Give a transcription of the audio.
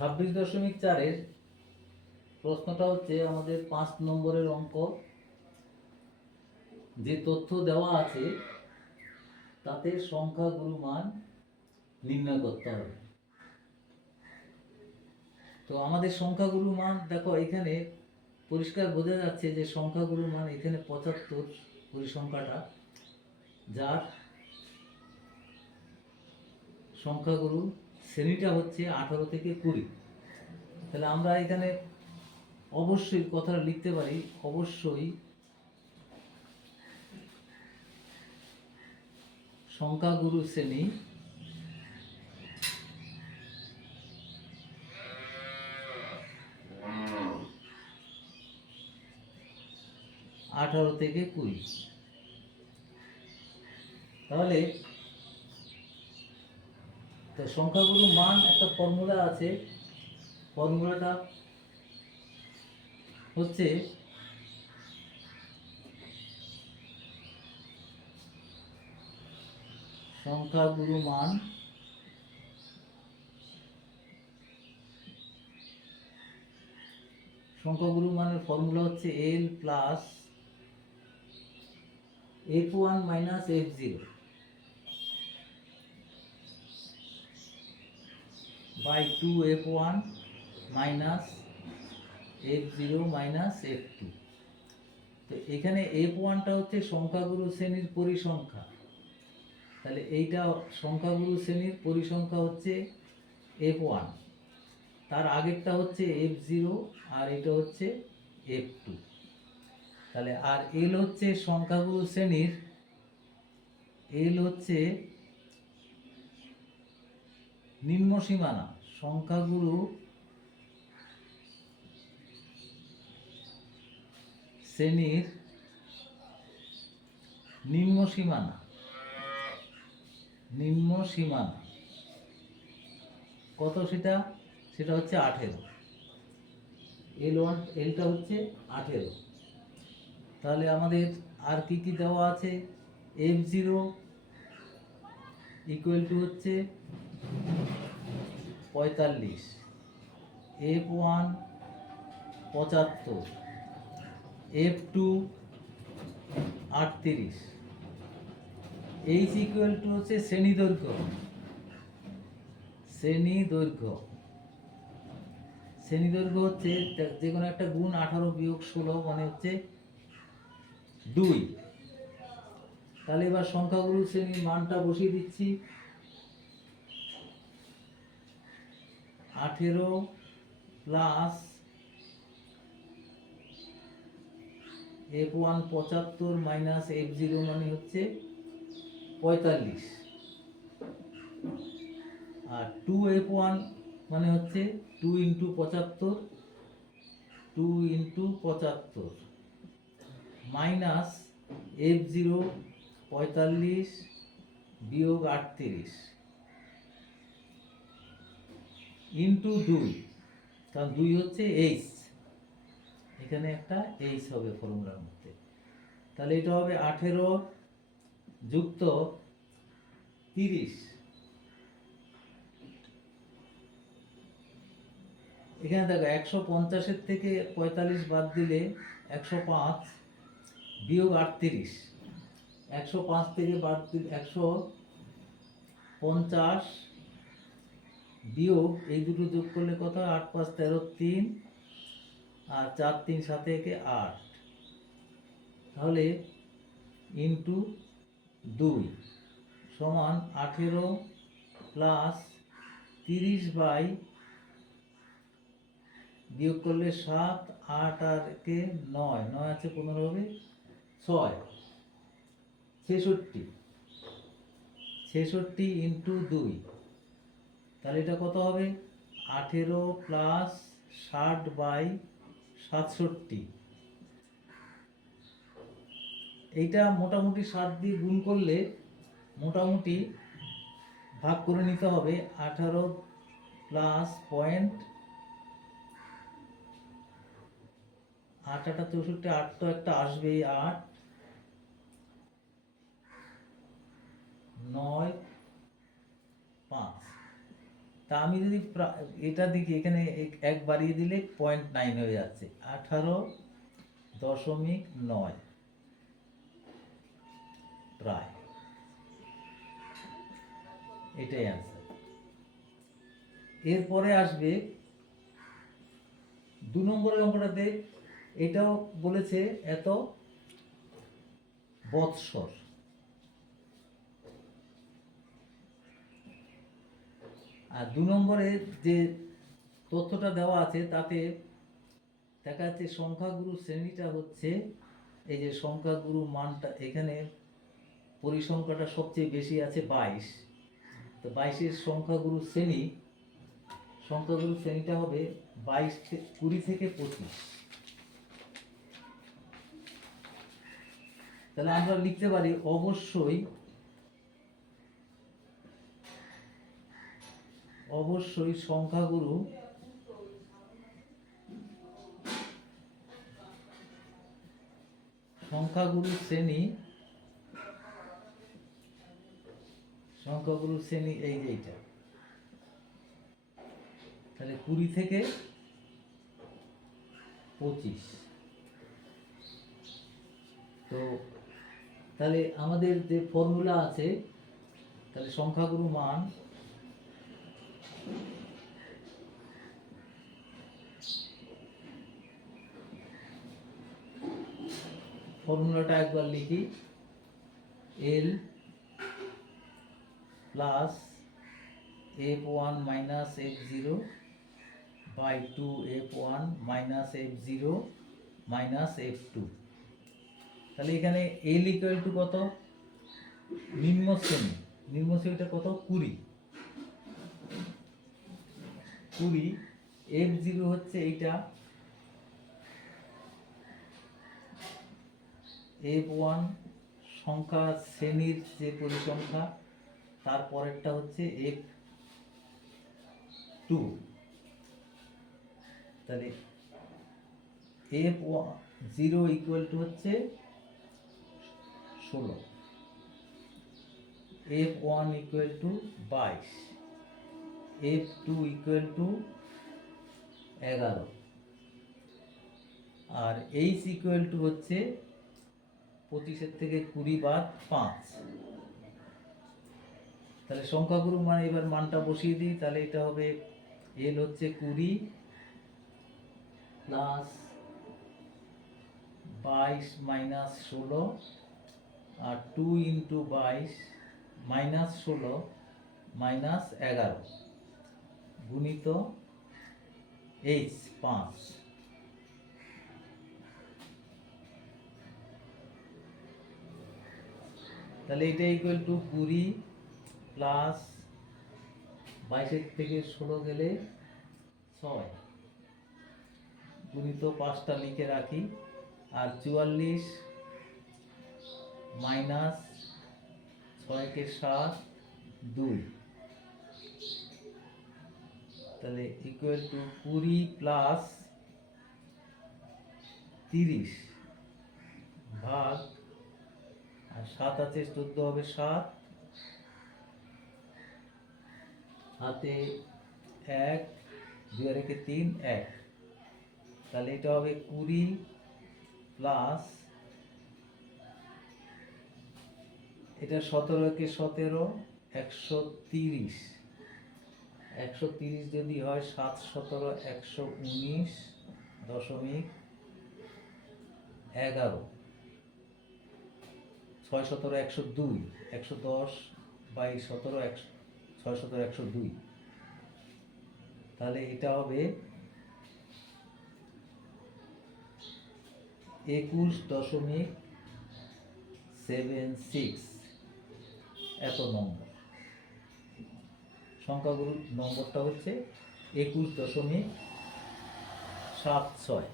ছাব্বিশ দশমিক চারের প্রশ্নটা হচ্ছে আমাদের পাঁচ নম্বরের অঙ্ক। যে তথ্য দেওয়া আছে, তাতে সংখ্যাগুরু মান নির্ণয় করতে হবে। তো আমাদের সংখ্যাগুরু মান, দেখো এখানে পরিষ্কার বোঝা যাচ্ছে যে সংখ্যাগুরু মান এখানে পঁচাত্তর পরিসংখ্যাটা, যার সংখ্যাগুরু শ্রেণীটা হচ্ছে আঠারো থেকে কুড়ি। তাহলে আমরা এখানে অবশ্যই কথাটা লিখতে পারি, অবশ্যই সংখ্যাগুরু শ্রেণি আঠারো থেকে কুড়ি। তাহলে তো সংখ্যাগুরু মান, একটা ফর্মুলা আছে। ফর্মুলাটা হচ্ছে সংখ্যাগুরু মান সংখ্যাগুরু মানের ফর্মুলা হচ্ছে L plus F one minus F zero by two F one minus F zero minus F two. তো এখানে এফ ওয়ানটা হচ্ছে সংখ্যাগুরু শ্রেণির পরিসংখ্যা। তাহলে এইটা সংখ্যাগুরু শ্রেণির পরিসংখ্যা হচ্ছে এফ ওয়ান। তার আগেরটা হচ্ছে এফ জিরো আর এটা হচ্ছে এফ টু। তাহলে আর এল হচ্ছে সংখ্যাগুরু শ্রেণির, এল হচ্ছে নিম্ন সীমানা, সংখ্যাগুরু শ্রেণির নিম্ন সীমানা নিম্ন সীমানা। কত সেটা? সেটা হচ্ছে আঠেরো। এল ওয়ান এলটা হচ্ছে আঠেরো। তাহলে আমাদের আর কি কি দেওয়া আছে? এফ জিরো ইকুয়াল টু হচ্ছে পঁয়তাল্লিশ। এফ ওয়ান পঁচাত্তর। এফ টু আটত্রিশ। এইচ ইকুয়াল টু হচ্ছে শ্রেণি দৈর্ঘ্য। শ্রেণি দৈর্ঘ্য। শ্রেণি দৈর্ঘ্য হচ্ছে যে- কোনো একটা গুণ আঠারো বিয়োগ ষোলো মানে হচ্ছে দুই। তাহলে এবার সংখ্যাগুরু শ্রেণির মানটা বসিয়ে দিচ্ছি। আঠেরো প্লাস এফ ওয়ান পঁচাত্তর মাইনাস এফ জিরো মানে হচ্ছে পঁয়তাল্লিশ। আর টু এফ ওয়ান মানে হচ্ছে টু ইন্টু পঁচাত্তর টু ইন্টু পঁচাত্তর। মাইনাস এফ জিরো পঁয়তাল্লিশ বিয়োগ আটত্রিশ। ইন্টু দুই। কারণ দুই হচ্ছে এইচ এখানে একটা এইচ হবে ফর্মুলার মধ্যে। তাহলে এটা হবে আঠেরো যুক্ত তিরিশ। এখানে দেখো একশো পঞ্চাশের থেকে পঁয়তাল্লিশ বাদ দিলে একশো পাঁচ বিয়োগ আটত্রিশ। একশো পাঁচ থেকে বাদ দিলে একশো পঞ্চাশ বিয়োগ, এই দুটো যোগ করলে কত? আট পাঁচ তেরো তিন, আর চার তিন সাথে একে আট। তাহলে ইন্টু দুই সমান আঠেরো প্লাস তিরিশ বাই বিয়োগ করলে সাত, আট আর কে নয়। নয় আছে পনেরো হবে? ছয়। ছেষট্টি। ছেষট্টি ইন্টু দুই। তাহলে এটা কত হবে? আঠেরো প্লাস ষাট বাই সাতষট্টি। এইটা মোটামুটি ষাট দিয়ে গুণ করলে মোটামুটি ভাগ করে নিতে হবে আঠারো প্লাস পয়েন্ট আট আটা চৌষট্টি আট তো একটা আসবেই আট। নয় তা আমি যদি এটা দেখি, এখানে এক- এক বাড়িয়ে দিলে পয়েন্ট নাইন হয়ে যাচ্ছে। আঠারো দশমিক নয়। প্রায়। এটাই অ্যান্সার এরপরে আসবে, দু নম্বরের অঙ্কটাতে এটাও বলেছে এত বৎসর। আর দু নম্বরে যে তথ্যটা দেওয়া আছে, তাতে দেখা যাচ্ছে সংখ্যাগুরু শ্রেণীটা হচ্ছে, এই যে সংখ্যাগুরু মানটা এখানে পরিসংখ্যাটা সবচেয়ে বেশি আছে বাইশ। তো বাইশের সংখ্যাগুরু শ্রেণি, সংখ্যাগুরু শ্রেণীটা হবে বাইশ কুড়ি থেকে পঁচিশ। তাহলে আমরা লিখতে পারি, অবশ্যই অবশ্যই সংখ্যাগুরু সংখ্যাগুরু শ্রেণি সংখ্যাগুরু শ্রেণি এই যে এইটা। তাহলে কুড়ি থেকে পঁচিশ। তো তাহলে আমাদের যে ফর্মুলা আছে, তাহলে সংখ্যাগুরু মান ফর্মুলাটা একবার লিখি। L plus F one minus F zero by two F one minus F zero minus F two তাহলে এখানে এল ইকুয়াল টু কত? নিম্ন শ্রেণি নিম্ন শ্রেণীটা কত? কুড়ি। কুড়ি এফ জিরো হচ্ছে এইটা। এফ ওয়ান সংখ্যা শ্রেণির যে পরিসংখ্যা তারপরেরটা হচ্ছে এফ টু তাহলে F one zero equal to হচ্ছে ষোলো। এফ ওয়ান ইকুয়াল টু বাইশ। এফ টু ইকুয়াল টু এগারো। আর এইচ ইকুয়াল টু হচ্ছে পঁচিশের থেকে কুড়ি বাদ পাঁচ। তাহলে সংখ্যাগুরু মানে এবার মানটা বসিয়ে দিই, তাহলে এটা হবে এল হচ্ছে কুড়ি প্লাস বাইশ মাইনাস ষোলো আর টু ইন্টু বাইশ মাইনাস ষোলো মাইনাস এগারো। গুণিত এইচ পাঁচ। তাহলে এটা ইকুয়াল টু কুড়ি প্লাস বাইশের থেকে ষোলো গেলে ছয়। গুণিত পাঁচটা লিখে রাখি। আর চুয়াল্লিশ মাইনাস ছয়কে সাত, দুই। তাহলে ইকুয়াল টু কুড়ি প্লাস তিরিশ ভাগ, আর সাত আছে, চোদ্দ হবে সাত। হাতে এক, দুই একে তিন, এক। তাহলে এটা হবে কুড়ি প্লাস এটা সতেরো একে সতেরো, একশো তিরিশ। একশো তিরিশ যদি হয়, সাত সতেরো, একশো উনিশ দশমিক এগারো। ছয় সতেরো, একশো দুই। একশো দশ বাই সতেরো একশো ছয় সতেরো, একশো দুই। তাহলে এটা হবে একুশ দশমিক সেভেন সিক্স। এত নম্বর। সংখ্যাগুরুর নম্বরটা হচ্ছে একুশ দশমিক সাত ছয়।